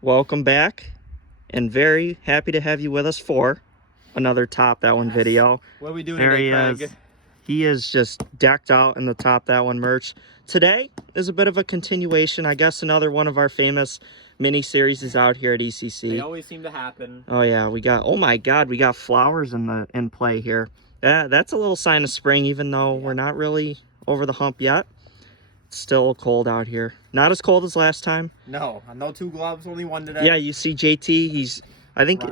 Welcome back, and very happy to have you with us for another Top That One video. What are we doing There today, he Craig? is. He is just decked out in the Top That One merch. Today is a bit of a continuation. I guess another one of our famous mini series is out here at ECC. They always seem to happen. Oh yeah, we got, oh my God, we got flowers in play here. That's a little sign of spring, even though we're not really over the hump yet. It's still cold out here. Not as cold as last time. No 2 gloves, only one today. Yeah, you see JT, he's, I think,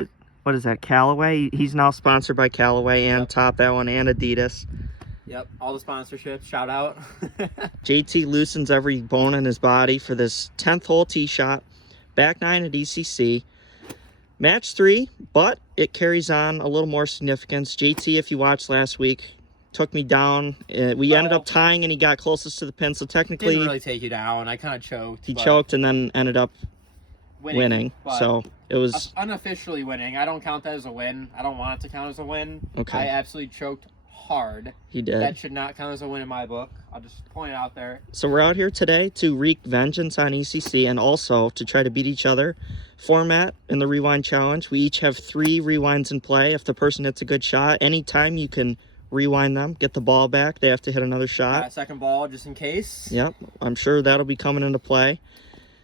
what is that, Callaway? He's now sponsored by Callaway and Top That One and Adidas. Yep, all the sponsorships, shout out. JT loosens every bone in his body for this 10th hole tee shot. Back 9 at ECC. Match 3, but it carries on a little more significance. JT, if you watched last week, took me down. We ended up tying and he got closest to the pin, so technically... Didn't really take you down, I kind of choked. He choked and then ended up winning. So it was... Unofficially winning, I don't count that as a win. I don't want it to count as a win. Okay. I absolutely choked hard. He did. That should not count as a win in my book. I'll just point it out there. So we're out here today to wreak vengeance on ECC and also to try to beat each other. Format in the rewind challenge, we each have 3 rewinds in play. If the person hits a good shot, anytime you can rewind them, get the ball back. They have to hit another shot. Got a second ball just in case. Yep, I'm sure that'll be coming into play.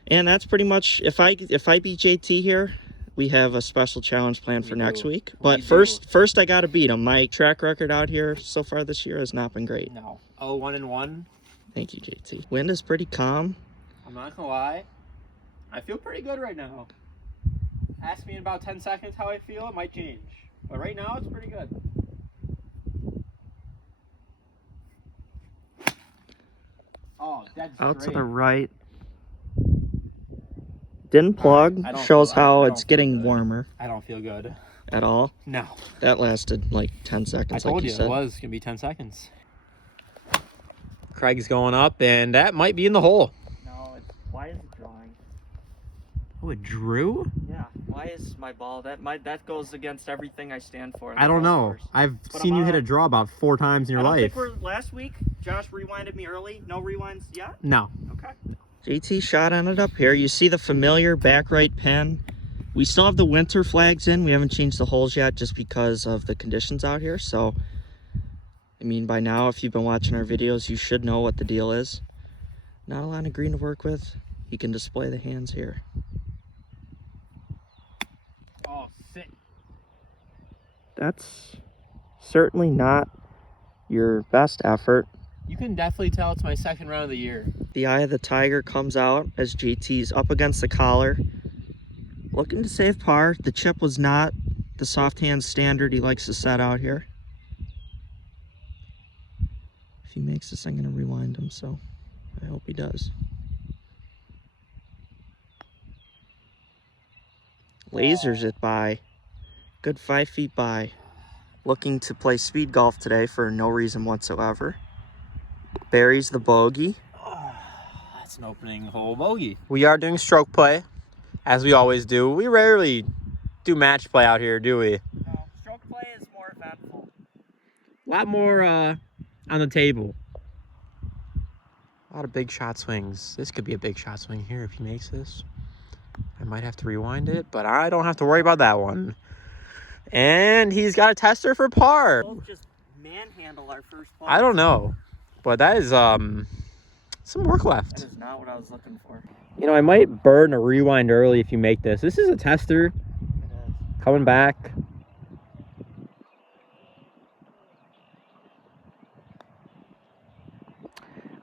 And that's pretty much, if I beat JT here, we have a special challenge planned for next week. But first I got to beat him. My track record out here so far this year has not been great. No. 1-1. Thank you, JT. Wind is pretty calm. I'm not gonna lie. I feel pretty good right now. Ask me in about 10 seconds how I feel, it might change. But right now, it's pretty good. Oh, dead straight. Out to the right. Didn't plug. Shows how it's getting warmer. I don't feel good. At all? No. That lasted like 10 seconds. I told you it was going to be 10 seconds. Craig's going up, and that might be in the hole. No, why is it drawing? Oh, it drew? Yeah. Why is my ball that goes against everything I stand for? I don't know. I've seen you hit a draw about 4 times in your life. Last week, Josh rewinded me early. No rewinds yet? No. Okay. JT shot ended up here. You see the familiar back right pin. We still have the winter flags in. We haven't changed the holes yet just because of the conditions out here. So, I mean, by now, if you've been watching our videos, you should know what the deal is. Not a lot of green to work with. You can display the hands here. Oh, sick. That's certainly not your best effort. You can definitely tell it's my second round of the year. The eye of the tiger comes out as JT's up against the collar. Looking to save par. The chip was not the soft hand standard he likes to set out here. If he makes this, I'm going to rewind him, so I hope he does. Lasers it by. Good 5 feet by. Looking to play speed golf today for no reason whatsoever. Buries the bogey. Oh, that's an opening hole bogey. We are doing stroke play, as we always do. We rarely do match play out here, do we? No, stroke play is more eventful. A lot more on the table. A lot of big shot swings. This could be a big shot swing here if he makes this. I might have to rewind it, but I don't have to worry about that one. And he's got a tester for par. We'll just manhandle our first ball. I don't know, but that is some work left. That is not what I was looking for. You know, I might burn a rewind early if you make this. This is a tester. It is. Coming back.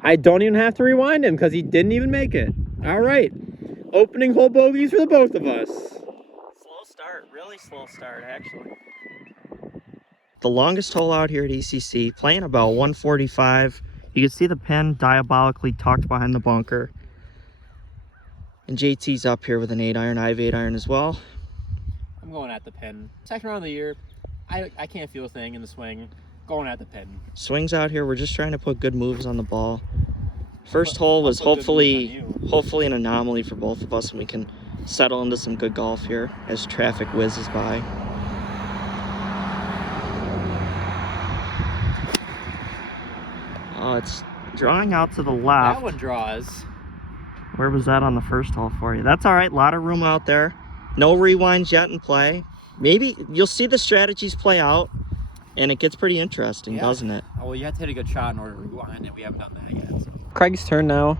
I don't even have to rewind him because he didn't even make it. All right. Opening hole bogeys for the both of us. Slow start. Really slow start, actually. The longest hole out here at ECC, playing about 145. You can see the pin diabolically tucked behind the bunker. And JT's up here with an 8-iron. I have 8-iron as well. I'm going at the pin. Second round of the year. I can't feel a thing in the swing. Going at the pin. Swings out here. We're just trying to put good moves on the ball. First hole was hopefully an anomaly for both of us, and we can settle into some good golf here as traffic whizzes by. Oh, it's drawing out to the left. That one draws. Where was that on the first hole for you? That's all right. A lot of room out there. No rewinds yet in play. Maybe you'll see the strategies play out, and it gets pretty interesting, doesn't it? Oh, well, you have to hit a good shot in order to rewind, and we haven't done that yet. So. Craig's turn now.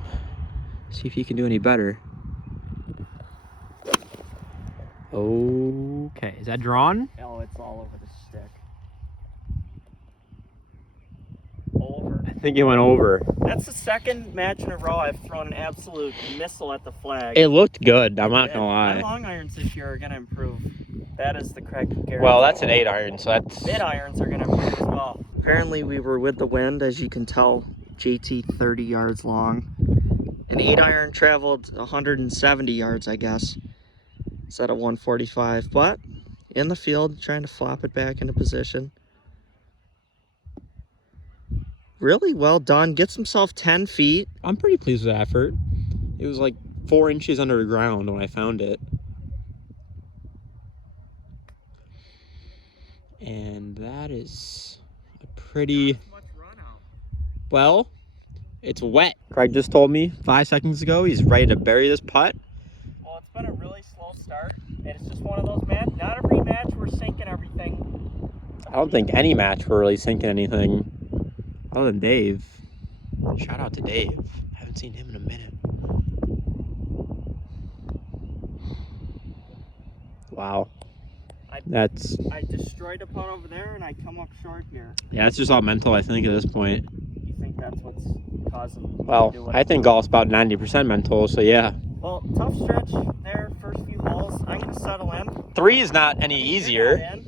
See if he can do any better. Okay, is that drawn? Oh, it's all over the stick. Over. I think it went over. That's the second match in a row I've thrown an absolute missile at the flag. It looked good, I'm not gonna lie. My long irons this year are gonna improve. That is the correct guarantee. Well, that's an 8 iron, so that's... Mid irons are gonna improve as well. Apparently we were with the wind, as you can tell. JT 30 yards long. An 8 iron traveled 170 yards, I guess, instead of 145. But in the field, trying to flop it back into position. Really well done. Gets himself 10 feet. I'm pretty pleased with the effort. It was like 4 inches under the ground when I found it. And that is a pretty... Well, it's wet. Craig just told me 5 seconds ago he's ready to bury this putt. Well, it's been a really slow start, and it's just one of those matches. Not every match we're sinking everything. I don't think any match we're really sinking anything other than Dave. Shout out to Dave. Haven't seen him in a minute. Wow. I destroyed a putt over there, and I come up short here. Yeah, it's just all mental, I think, at this point. You think that's what's causing? Well, I think golf's about 90% mental, so yeah. Well, tough stretch there, first few holes. I'm gonna settle in. 3 is not any easier.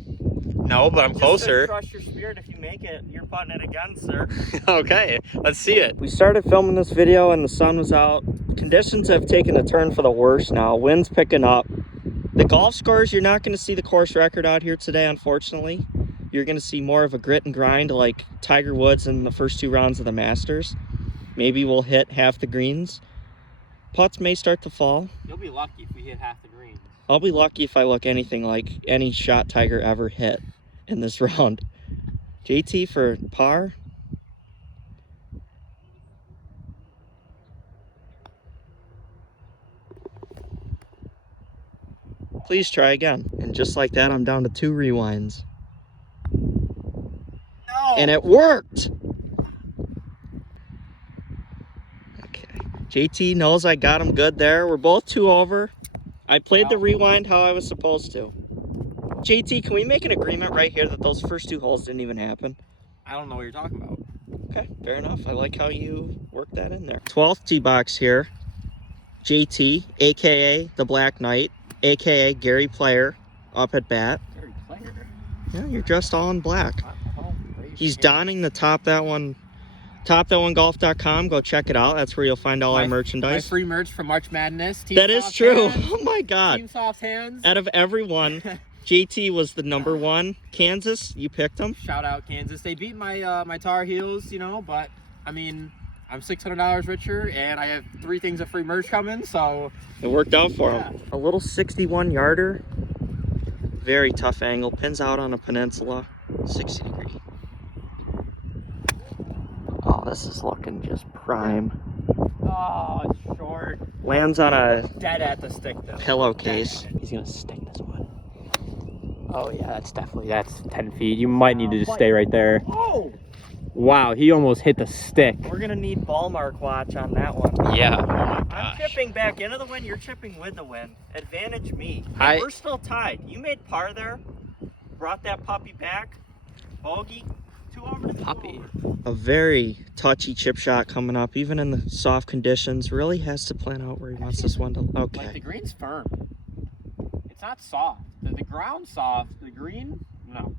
No, but I'm closer. Crush your spirit if you make it. You're putting it again, sir. Okay, let's see it. We started filming this video and the sun was out. Conditions have taken a turn for the worse now. Wind's picking up. The golf scores, you're not going to see the course record out here today, unfortunately. You're going to see more of a grit and grind like Tiger Woods in the first 2 rounds of the Masters. Maybe we'll hit half the greens. Putts may start to fall. You'll be lucky if we hit half the greens. I'll be lucky if I look anything like any shot Tiger ever hit in this round. JT for par. Please try again. And just like that, I'm down to 2 rewinds. No! And it worked! Okay. JT knows I got him good there. We're both 2 over. I played the rewind how I was supposed to. JT, can we make an agreement right here that those first 2 holes didn't even happen? I don't know what you're talking about. Okay, fair enough. I like how you worked that in there. 12th tee box here. JT, a.k.a. the Black Knight, a.k.a. Gary Player, up at bat. Gary Player? Yeah, you're dressed all in black. Oh, He's donning the topthatonegolf.com. Go check it out. That's where you'll find all our merchandise. My free merch from March Madness. That is true. Oh my God. Team Soft Hands. Out of everyone, JT was the number 1. Kansas, you picked them. Shout out Kansas. They beat my my Tar Heels, you know, but I mean, I'm $600 richer, and I have 3 things of free merch coming, so it worked out for him. A little 61 yarder. Very tough angle. Pins out on a peninsula. 60 degree. Oh, this is looking just prime. oh, it's short. Lands on a Dead at the stick though. pillowcase. He's gonna stick this one. Oh yeah, that's 10 feet. You might need to just stay right there. Oh! Wow, he almost hit the stick. We're gonna need ball mark watch on that one. Yeah. Oh my I'm gosh. chipping back into the wind. You're chipping with the wind. Advantage me. We're still tied. You made par there. Brought that puppy back. Bogey. 2 over to 2 Puppy. over. A very touchy chip shot coming up, even in the soft conditions. Really has to plan out where he wants this one to. Okay. Like the green's firm. It's not soft. The ground's soft. The green, no.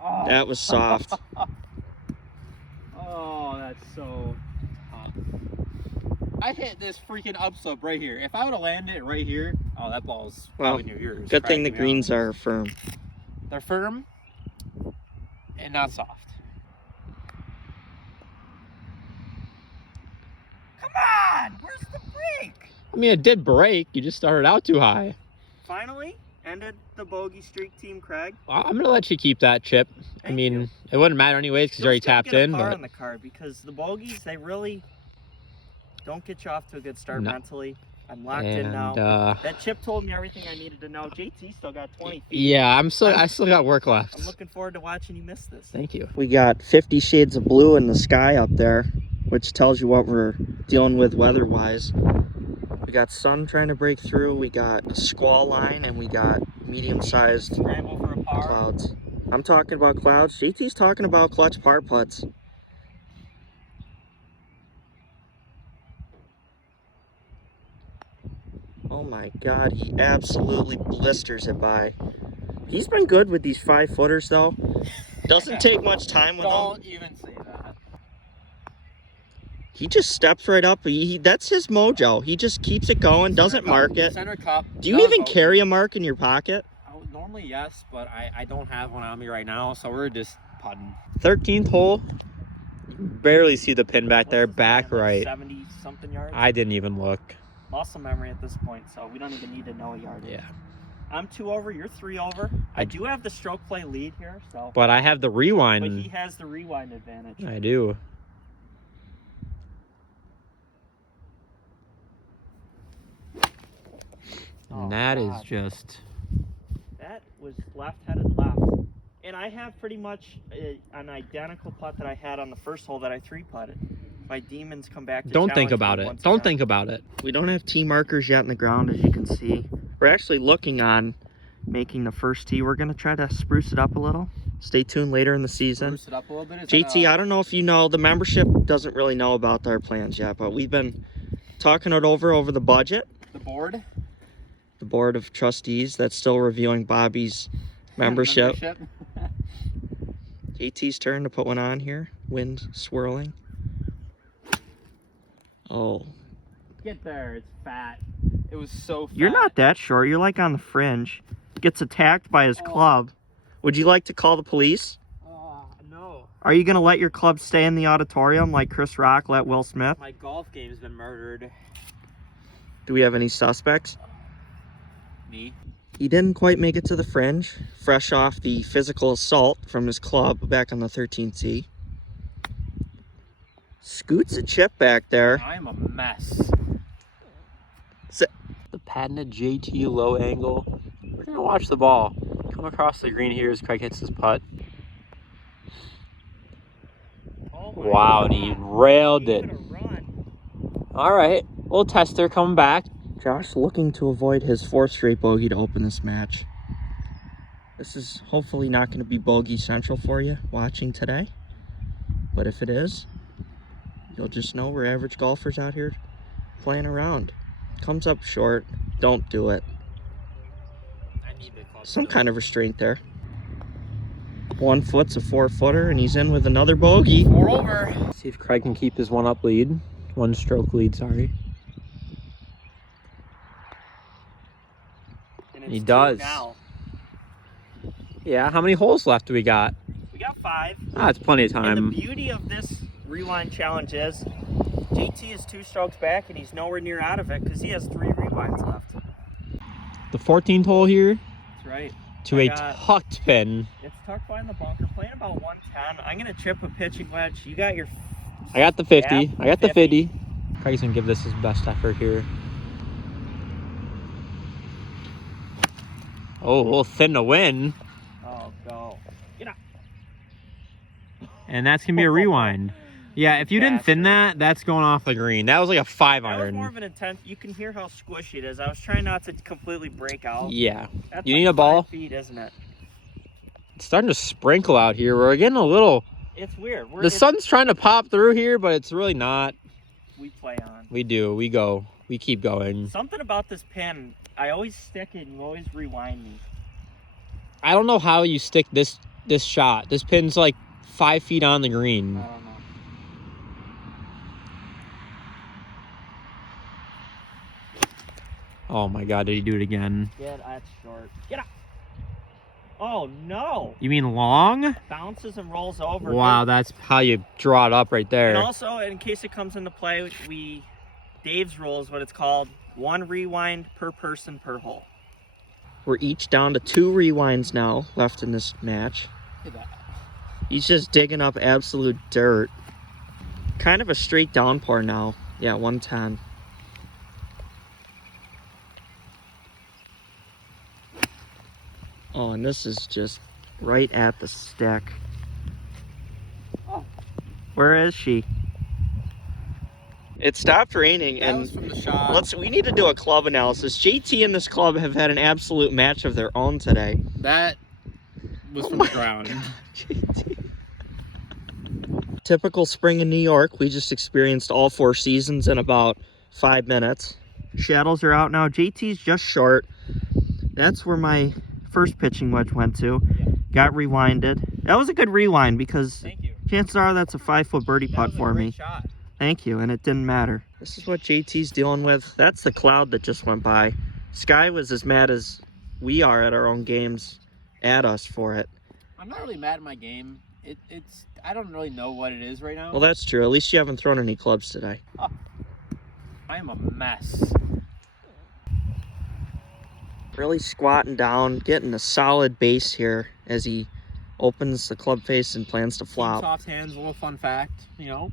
Oh. That was soft. Oh, that's so tough. I hit this freaking upslope right here. If I would have landed it right here, oh, that ball's probably near yours. Good thing the greens are firm. They're firm and not soft. Come on! Where's the break? I mean, it did break. You just started out too high. Finally? ended the bogey streak, Team Craig. I'm gonna let you keep that chip. I mean, it wouldn't matter anyways because you already tapped in. But on the card because the bogeys, they really don't get you off to a good start mentally. I'm locked in now. That chip told me everything I needed to know. JT still got 20 feet. Yeah, I still got work left. I'm looking forward to watching you miss this. Thank you. We got 50 shades of blue in the sky up there, which tells you what we're dealing with weather-wise. We got sun trying to break through, we got a squall line, and we got medium-sized clouds. I'm talking about clouds. JT's talking about clutch par putts. Oh my God, he absolutely blisters it by. He's been good with these 5-footers though. Doesn't take much time with them. Don't even say that. He just steps right up. That's his mojo. He just keeps it going, doesn't mark it. Center cup. Do you even carry a mark in your pocket? Normally, yes, but I don't have one on me right now, so we're just putting. 13th hole. You can barely see the pin back there, back right. 70-something yards? I didn't even look. Muscle memory at this point, so we don't even need to know a yard. Yeah. I'm 2 over, you're 3 over. I do have the stroke play lead here, so. But I have the rewind. But he has the rewind advantage. I do. And that is just... That was left-headed left. And I have pretty much an identical putt that I had on the first hole that I 3-putted. My demons come back to Don't think about it. Don't think about it. We don't have tee markers yet in the ground, as you can see. We're actually looking on making the first tee. We're going to try to spruce it up a little. Stay tuned later in the season. Spruce it up a little bit? JT, I don't know if you know, the membership doesn't really know about our plans yet, but we've been talking it over the budget. The board? The board of trustees that's still reviewing Bobby's membership. JT's turn to put one on here. Wind swirling. Oh. Get there. It's fat. It was so fat. You're not that short. You're like on the fringe. Gets attacked by his club. Would you like to call the police? No. Are you going to let your club stay in the auditorium like Chris Rock let Will Smith? My golf game's been murdered. Do we have any suspects? Me. He didn't quite make it to the fringe. Fresh off the physical assault from his club back on the 13th tee. Scoots a chip back there. I'm a mess. The patented JT low angle. We're going to watch the ball come across the green here as Craig hits his putt. Wow, and he railed it. All right, little tester coming back. Josh looking to avoid his 4th straight bogey to open this match. This is hopefully not going to be bogey central for you watching today. But if it is, you'll just know we're average golfers out here playing around. Comes up short, don't do it. Some kind of restraint there. 1 foot's a 4-footer, and he's in with another bogey. 4 over. See if Craig can keep his 1-up lead. 1-stroke lead, sorry. He does. Now. Yeah, how many holes left do we got? We got 5. That's plenty of time. And the beauty of this rewind challenge is JT is 2 strokes back, and he's nowhere near out of it because he has 3 rewinds left. The 14th hole here. That's right. To a tucked pin. It's tucked behind the bunker, playing about 110. I'm going to chip a pitching wedge. You got your... I got the 50. Yeah, I got the 50. Craig's going to give this his best effort here. Oh, a little thin to win. Oh, go. Get up. And that's going to be a rewind. Yeah, if you didn't thin that, that's going off the green. That was like a 5 iron. That was more of an intense. You can hear how squishy it is. I was trying not to completely break out. Yeah. That's you like need a ball? 5 feet, isn't it? It's starting to sprinkle out here. We're getting a little... It's weird. The sun's trying to pop through here, but it's really not. We play on. We do. We go. We keep going. Something about this pin, I always stick it and you always rewind me. I don't know how you stick this shot. This pin's like 5 feet on the green. I don't know. Oh my God, did he do it again? Yeah, that's short. Get up. Oh no. You mean long? Bounces and rolls over. Wow, that's how you draw it up right there. And also, in case it comes into play, Dave's rule is what it's called. 1 rewind per person per hole. We're each down to 2 rewinds now left in this match. Look at that. He's just digging up absolute dirt. Kind of a straight downpour now. Yeah, 110. Oh, and this is just right at the stick. Oh. Where is she? It stopped raining, That and was from the shot. we need to do a club analysis. JT and this club have had an absolute match of their own today. That was from the ground. JT. Typical spring in New York. We just experienced all 4 seasons in about 5 minutes. Shadows are out now. JT's just short. That's where my first pitching wedge went to. Yeah. Got rewinded. That was a good rewind because Thank you. chances are that's a 5-foot birdie putt for me. Shot. Thank you, and it didn't matter. This is what JT's dealing with. That's the cloud that just went by. Sky was as mad as we are at our own games at us for it. I'm not really mad at my game. It's I don't really know what it is right now. Well, that's true. At least you haven't thrown any clubs today. Oh, I am a mess. Really squatting down, getting a solid base here as he opens the club face and plans to flop. Soft hands, a little fun fact, you know.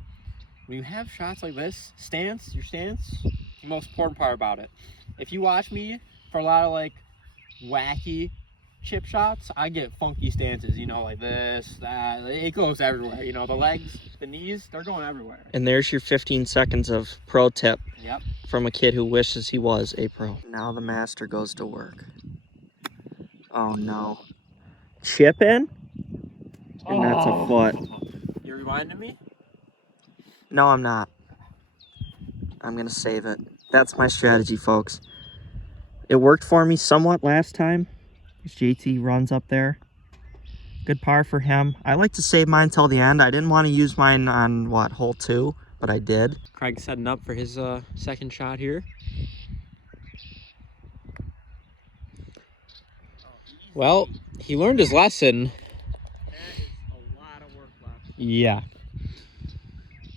When you have shots like this, your stance, the most important part about it. If you watch me for a lot of like wacky chip shots, I get funky stances, you know, like this, that. It goes everywhere, you know, the legs, the knees, they're going everywhere. And there's your 15 seconds of pro tip. Yep. From a kid who wishes he was a pro. Now the master goes to work. Oh no. Chip in? And that's a foot. You're reminding me? No, I'm not. I'm gonna save it. That's my strategy, folks. It worked for me somewhat last time. JT runs up there. Good par for him. I like to save mine till the end. I didn't want to use mine on, what, hole 2? But I did. Craig's setting up for his second shot here. Well, he learned his lesson. That is a lot of work left. Yeah.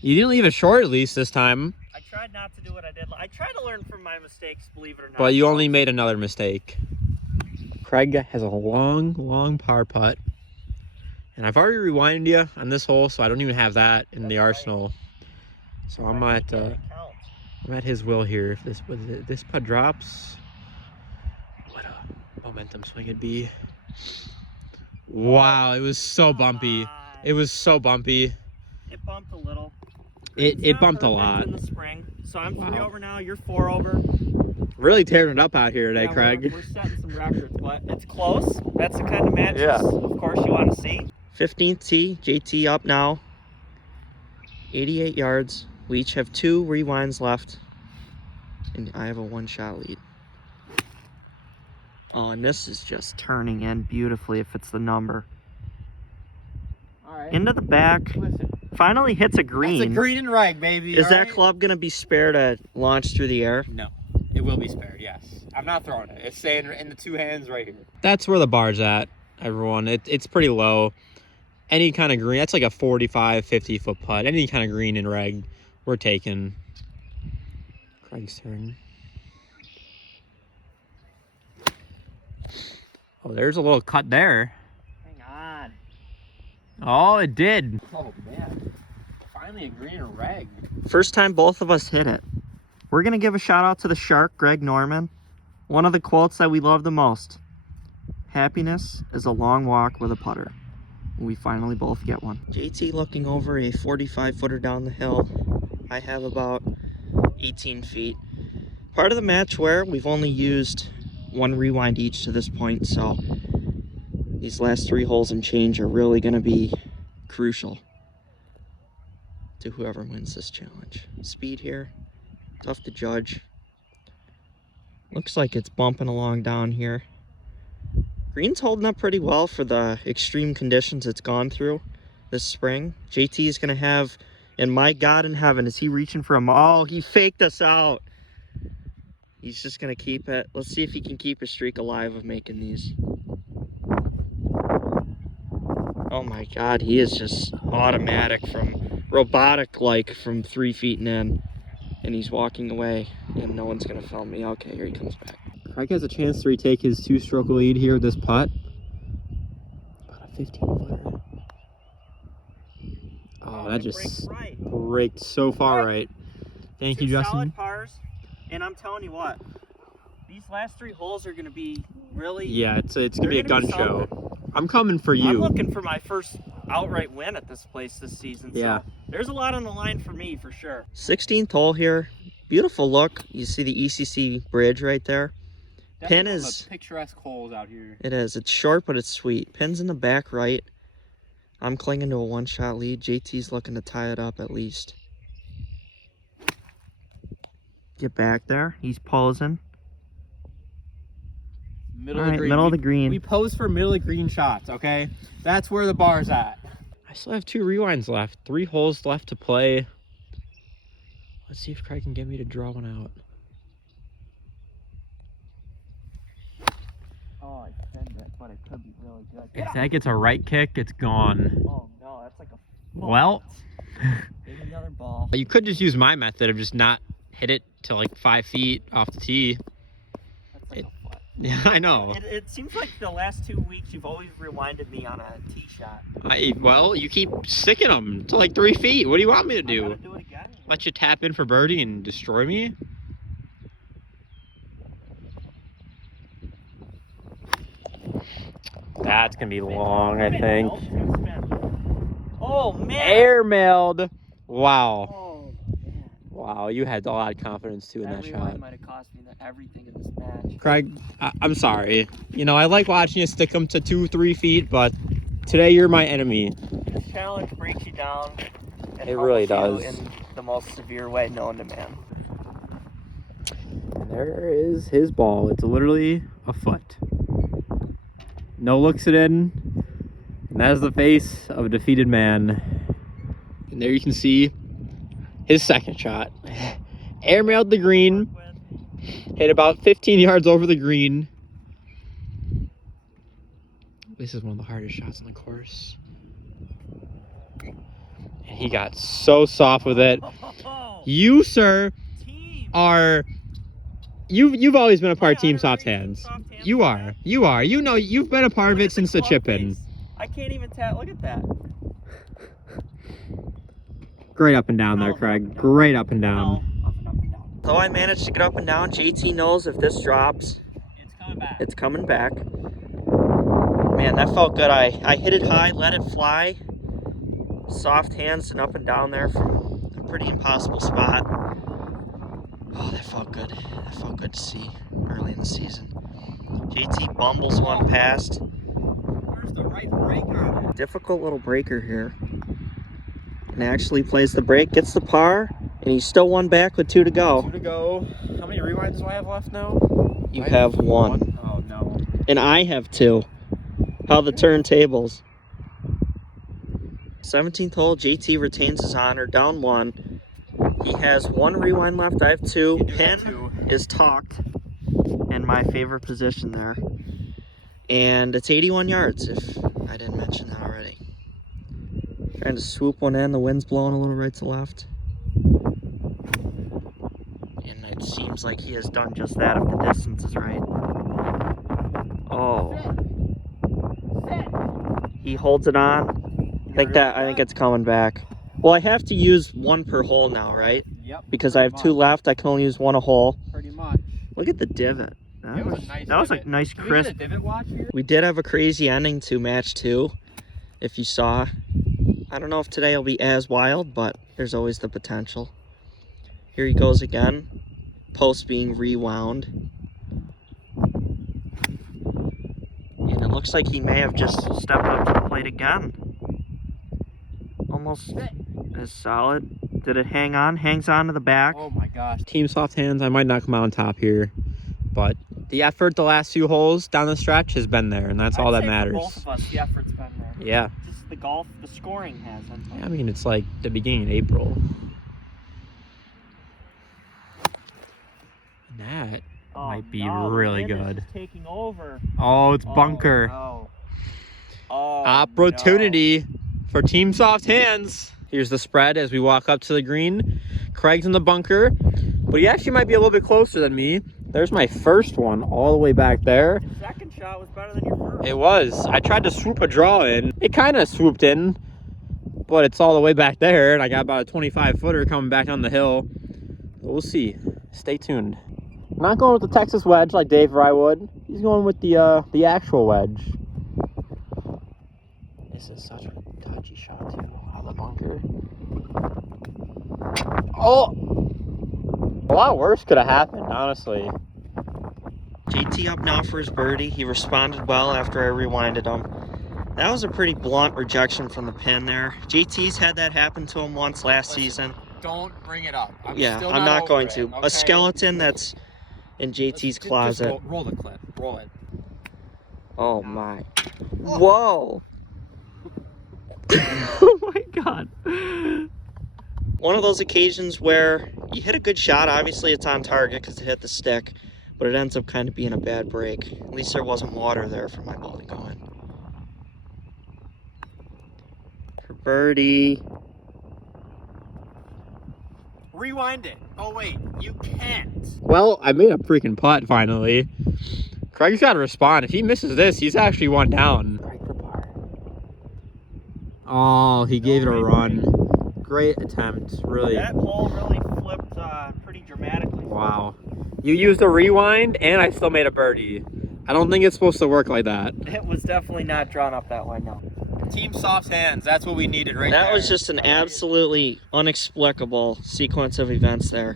You didn't leave it short, at least this time. I tried not to do what I did. I try to learn from my mistakes, believe it or not. But you only made another mistake. Craig has a long par putt. And I've already rewinded you on this hole, so I don't even have that in the arsenal. So I'm at his will here. If this putt drops, what a momentum swing it'd be. Wow, it was so bumpy. It was so bumpy. It bumped a little. It bumped a lot. In the spring. So I'm 3 over now. You're 4 over. Really tearing it up out here today, yeah, Craig. We're setting some records, but it's close. That's the kind of matches, of course, you want to see. 15th tee, JT up now. 88 yards. We each have 2 rewinds left. And I have a 1-shot lead. Oh, and this is just turning in beautifully if it's the number. All right. Into the back. Listen. Finally hits a green. That's a green and right, baby. Is that club going to be spared to launch through the air? No. It will be spared, yes. I'm not throwing it. It's staying in the 2 hands right here. That's where the bar's at, everyone. It's pretty low. Any kind of green, that's like a 45, 50-foot putt. Any kind of green and reg, we're taking. Craig's turn. Oh, there's a little cut there. Hang on. Oh, it did. Oh, man. Finally a green and reg. First time both of us hit it. We're going to give a shout out to the shark, Greg Norman. One of the quotes that we love the most. Happiness is a long walk with a putter. We finally both get one. JT looking over a 45-footer down the hill. I have about 18 feet. Part of the match where we've only used 1 rewind each to this point, so these last 3 holes and change are really going to be crucial to whoever wins this challenge. Speed here. Tough to judge. Looks like it's bumping along down here. Green's holding up pretty well for the extreme conditions it's gone through this spring. JT is going to have, and my God in heaven, is he reaching for him? Oh, he faked us out. He's just going to keep it. Let's see if he can keep a streak alive of making these. Oh my God, he is just automatic from robotic-like from 3 feet and in. And he's walking away, and no one's gonna film me. Okay, here he comes back. Craig has a chance to retake his 2-stroke lead here with this putt. About a 15-footer. Oh, that just braked so far right. Thank you, Justin. Solid pars, and I'm telling you what, these last 3 holes are going to be really... Yeah, it's gonna be a gun show. I'm coming for you. I'm looking for my first outright win at this place this season. Yeah. So there's a lot on the line for me, for sure. 16th hole here. Beautiful look. You see the ECC bridge right there. Pin is... picturesque holes out here. It is. It's short, but it's sweet. Pin's in the back right. I'm clinging to a 1-shot lead. JT's looking to tie it up at least. Get back there. He's posing. Middle All of right, the green. middle of the green. We pose for middle of green shots, okay? That's where the bar's at. I still have 2 rewinds left. 3 holes left to play. Let's see if Craig can get me to draw one out. Oh, I said that, but it could be really good. If that gets a right kick, it's gone. Oh, no, that's like a... Well, Maybe another ball. you could just use my method of just not hit it to like 5 feet off the tee. That's like a flat. Yeah, I know. It seems like the last 2 weeks you've always rewinded me on a tee shot. Well, you keep sticking them to like 3 feet. What do you want me to do? I gotta do it again. Let you tap in for birdie and destroy me? That's gonna be long, I think. Oh man! Airmailed. Wow. Oh, man. Wow, you had a lot of confidence too in that shot. Might have cost me everything in this match. Craig, I'm sorry. You know, I like watching you stick them to 2-3 feet, but today you're my enemy. This challenge breaks you down. And It really does. in the most severe way known to man. And there is his ball. It's literally a foot. No looks it in. And that is the face of a defeated man. And there you can see his second shot. Airmailed the green. Hit about 15 yards over the green. This is one of the hardest shots on the course. And he got so soft with it. You, sir, are... You've always been a part of Team Soft Hands. You are. You know, you've been a part of it since the chip-in. I can't even tap. Look at that. Great up and down there, Craig. Great up and down. So I managed to get up and down. JT knows if this drops, it's coming back. Man, that felt good. I hit it high, let it fly. Soft hands and up and down there from a pretty impossible spot. Oh, that felt good. That felt good to see early in the season. JT bumbles one past. Where's the right breaker? Difficult little breaker here. And actually plays the break, gets the par, and he's still one back with 2 to go. 2 to go. How many rewinds do I have left now? You have 1. Oh, no. And I have 2. How the turntables. 17th hole, JT retains his honor, down 1. He has 1 rewind left, I have 2. Pin is tucked in my favorite position there. And it's 81 yards, if I didn't mention that already. Trying to swoop one in, the wind's blowing a little right to left. And it seems like he has done just that if the distance is right. Oh. He holds it on. I think it's coming back. Well, I have to use 1 per hole now, right? Yep. Because I have 2 left, I can only use 1 a hole. Pretty much. Look at the divot. That was a nice crisp. Divot watch here? We did have a crazy ending to match 2, if you saw. I don't know if today will be as wild, but there's always the potential. Here he goes again. Post being rewound. And it looks like he may have just stepped up to the plate again. Almost as solid. Did it hang on? Hangs on to the back. Oh my gosh. Team Soft Hands, I might not come out on top here. But the effort the last 2 holes down the stretch has been there, and that's all that matters. For both of us, the effort's been there. Yeah. Just the scoring hasn't. Yeah, I mean, it's like the beginning of April. And that might be really good. Taking over. Oh, it's bunker. No. Oh, Opportunity for Team Soft Hands. Here's the spread as we walk up to the green. Craig's in the bunker, but he actually might be a little bit closer than me. There's my first one all the way back there. Your second shot was better than your first. It was. I tried to swoop a draw in. It kind of swooped in, but it's all the way back there, and I got about a 25-footer coming back on the hill. We'll see. Stay tuned. Not going with the Texas wedge like Dave Rywood. He's going with the actual wedge. This is such a dodgy shot too. Out of the bunker. Oh! A lot worse could have happened, honestly. JT up now for his birdie. He responded well after I rewinded him. That was a pretty blunt rejection from the pin there. JT's had that happen to him once last season. Don't bring it up. I'm not going to. Okay? A skeleton that's in JT's closet. Just roll the clip. Roll it. Oh my. Whoa. Oh my god. One of those occasions where you hit a good shot. Obviously it's on target because it hit the stick, but it ends up kind of being a bad break. At least there wasn't water there for my ball to go in. For birdie. Rewind it. Oh wait, you can't. Well, I made a freaking putt finally. Craig's got to respond. If he misses this, he's actually one down. Oh, he gave it a run. Great attempt, really. That hole really flipped pretty dramatically. Wow. You used a rewind, and I still made a birdie. I don't think it's supposed to work like that. It was definitely not drawn up that way, no. Team soft hands, that's what we needed right there. That was just an absolutely inexplicable sequence of events there.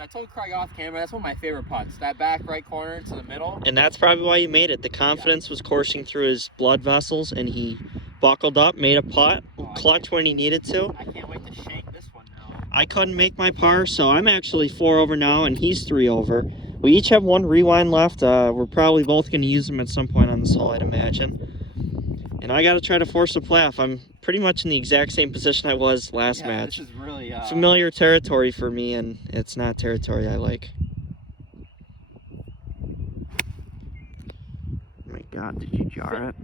I told Craig off camera, that's one of my favorite putts. That back right corner to the middle. And that's probably why you made it. The confidence was coursing through his blood vessels, and he buckled up, made a putt, clutch when he needed to. I can't wait to shake this one now. I couldn't make my par, so I'm actually 4 over now, and he's 3 over. We each have 1 rewind left. We're probably both going to use them at some point on this hole, I'd imagine. And I got to try to force a playoff. I'm pretty much in the exact same position I was last match. This is really familiar territory for me, and it's not territory I like. Oh my god, did you jar it?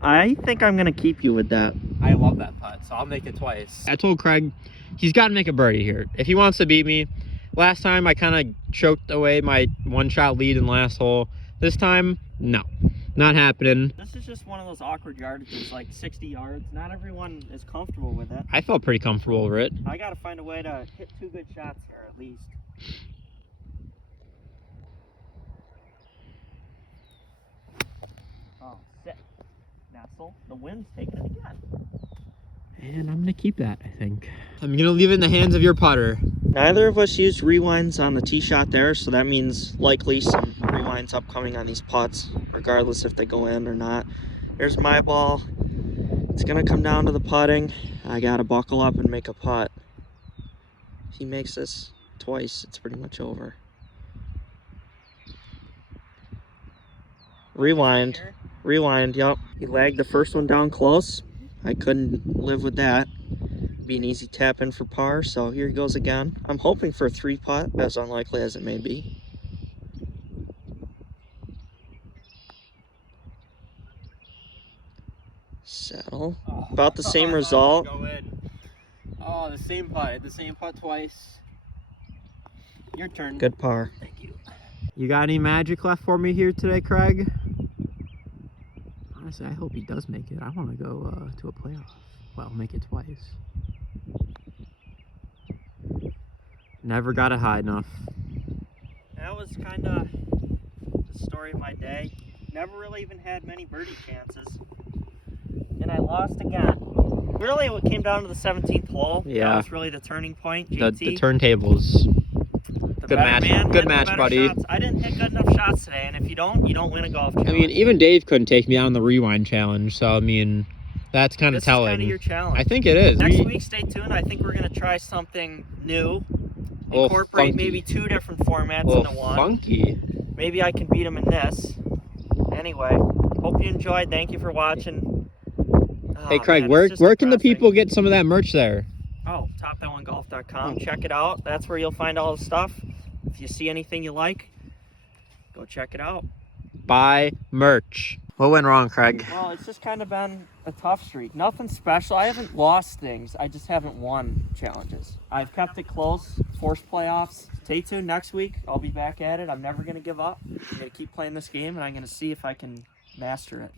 I think I'm going to keep you with that. I love that putt, so I'll make it twice. I told Craig he's got to make a birdie here. If he wants to beat me, last time I kind of choked away my 1-shot lead in the last hole. This time, no. Not happening. This is just one of those awkward yardages, like 60 yards. Not everyone is comfortable with it. I felt pretty comfortable over it. I got to find a way to hit 2 good shots here, at least. Oh, sick. Nestle. The wind's taking it again. And I'm going to keep that, I think. I'm going to leave it in the hands of your putter. Neither of us used rewinds on the tee shot there, so that means likely some rewinds upcoming on these putts, regardless if they go in or not. There's my ball. It's going to come down to the putting. I got to buckle up and make a putt. If he makes this twice, it's pretty much over. Rewind. Rewind, yep. He lagged the first one down close. I couldn't live with that. Be an easy tap in for par, so here he goes again. I'm hoping for a 3-putt, as unlikely as it may be. Settle. About the same result. Oh, the same putt. The same putt twice. Your turn. Good par. Thank you. You got any magic left for me here today, Craig? Honestly, I hope he does make it. I want to go to a playoff. Well, make it twice. Never got it high enough. That was kind of the story of my day. Never really even had many birdie chances. And I lost again. Really, it came down to the 17th hole. Yeah. That was really the turning point. The JT, turntables. the Good match. man, Good hit the match, better buddy. shots. I didn't hit good enough shots today, and if you don't win a golf challenge. I mean, even Dave couldn't take me on the rewind challenge, so I mean, that's kind of telling. This is kind of your challenge. I think it is. Next week, stay tuned. I think we're going to try something new. Incorporate maybe 2 different formats into one. Funky. Maybe I can beat him in this. Anyway, hope you enjoyed. Thank you for watching. Hey, Craig, man, where can the people get some of that merch there? Oh, top1golf.com. Check it out. That's where you'll find all the stuff. If you see anything you like, go check it out. Buy merch. What went wrong, Craig? Well, it's just kind of been a tough streak. Nothing special. I haven't lost things. I just haven't won challenges. I've kept it close forced playoffs. Stay tuned next week. I'll be back at it. I'm never going to give up. I'm going to keep playing this game, and I'm going to see if I can master it.